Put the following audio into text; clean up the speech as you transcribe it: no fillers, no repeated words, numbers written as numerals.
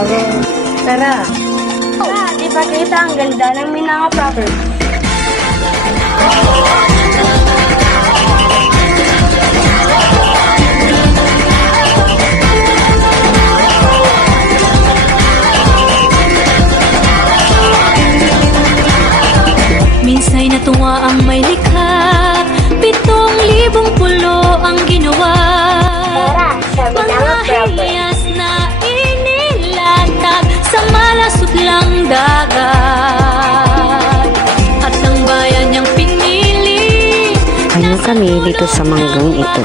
Tara. Ipakita ang ganda ng Minanga property. Minsa'y natuwa ang may likha, 7,000 pulo ang ginawa. Mga hiyas na inilatag sa malasutlang dagat, at ang bayan niyang pinili. Ano kami dito sa manggang ito?